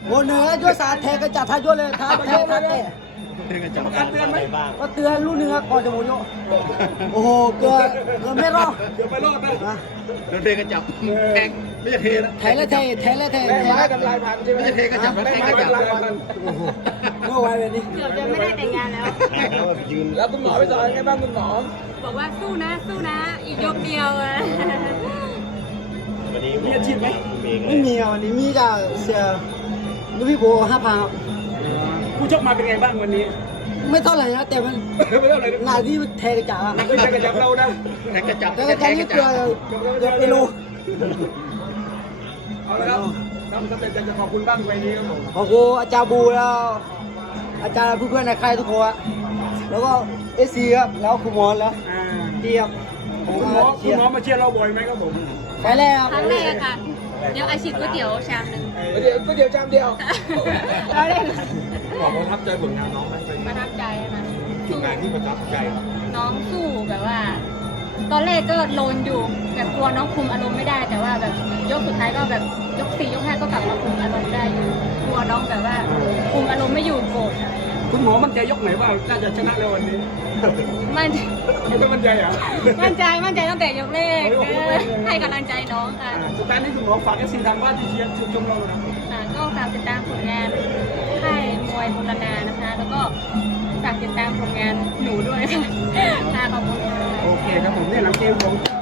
โบเนื้อด้วยสาเทกระจัดทายเลยครับเทกระเตะเตือนกันจับการเตือนไหมบ้างก็เตือนลูกเนื้อก่อนจะโมโยโอ้โหเกินไม่รอดเดี๋ยวไปรอดนะเตือนกันจับแทงไม่ใช่เทนะเทเลยเทเทเลยเทแม่ไม้กับลายพันใช่ไหมไม่ใช่เทกันจับนะแม่แทงไม้กันกัจับบ ลายพันโอ้โหเมื่อวานแบบนี้เกือบจะไม่ได้แต่งงานแล้วแล้วคุณหมอไปสอนไงบ้างคุณหมอบอกว่าสู้นะสู้นะ อีกยกเดียวอะวันนี้มีอาชีพไหมไม่มีอ่ะวันนี้มีแต่เสียลูกพี่โบ5,000 ผู้ชกมาเป็นไงบ้างวันนี้ไม่เท่าไหร่นะแต่มันไม่เท่าไหร่หน้าที่เทกระจัดอ่ะไม่ใช่กระจับเรานะแทงกันจับแต่กระจัดนี่เกือบไปโลเอาละครับน้ำสำเร็จจะขอบคุณบ้างไว้นี้ครับผมขอบคุณอาจารย์บูแล้ว อาจารย์เพื่อนๆในค่ายทุกคนแล้วก็เอซีครับแล้วคุณหมอแล้วดีครับคุณหมอมาเชียร์เราบ่อยไหมครับผมไปแรกครับครั้งแรกค่ะ เดี๋ยวอาชีพก๋วยเตี๋ยวชามหนึ่งก็เดี๋ยวจามเดียวเราเล่นบอกประทับใจผลงานน้องไหมประทับใจนะจุดไหนที่ประทับใจน้องสู้แบบว่า ตอนแรกก็โลนอยู่แบบกลัวน้องคุมอารมณ์ไม่ได้ แต่ว่าแบบยกสุดท้ายก็แบบยก4 ยก 5ก็กลับมาคุมอารมณ์ได้อยู่กลัวน้องแบบว่าคุมอารมณ์ไม่อยู่โกรธอะไรอย่างเงี้ยคุณหมอมั่นใจยกไหนว่าน่าจะชนะในวันนี้มันไม่ต้องมั่นใจอ่ะมั่นใจตั้งแต่ยกแรกให้กำลังใจน้องค่ะสุดท้ายนี้คุณหมอฝากFCทางบ้านที่เชียร์ชมเรานะก็ฝากติดตามผลงานค่ายมวยบูรณานะคะ แล้วก็ฝากติดตามผลงานหนูด้วยค่ะขอบคุณค่ะโอเคครับผมเนี่ยหลังเกมของ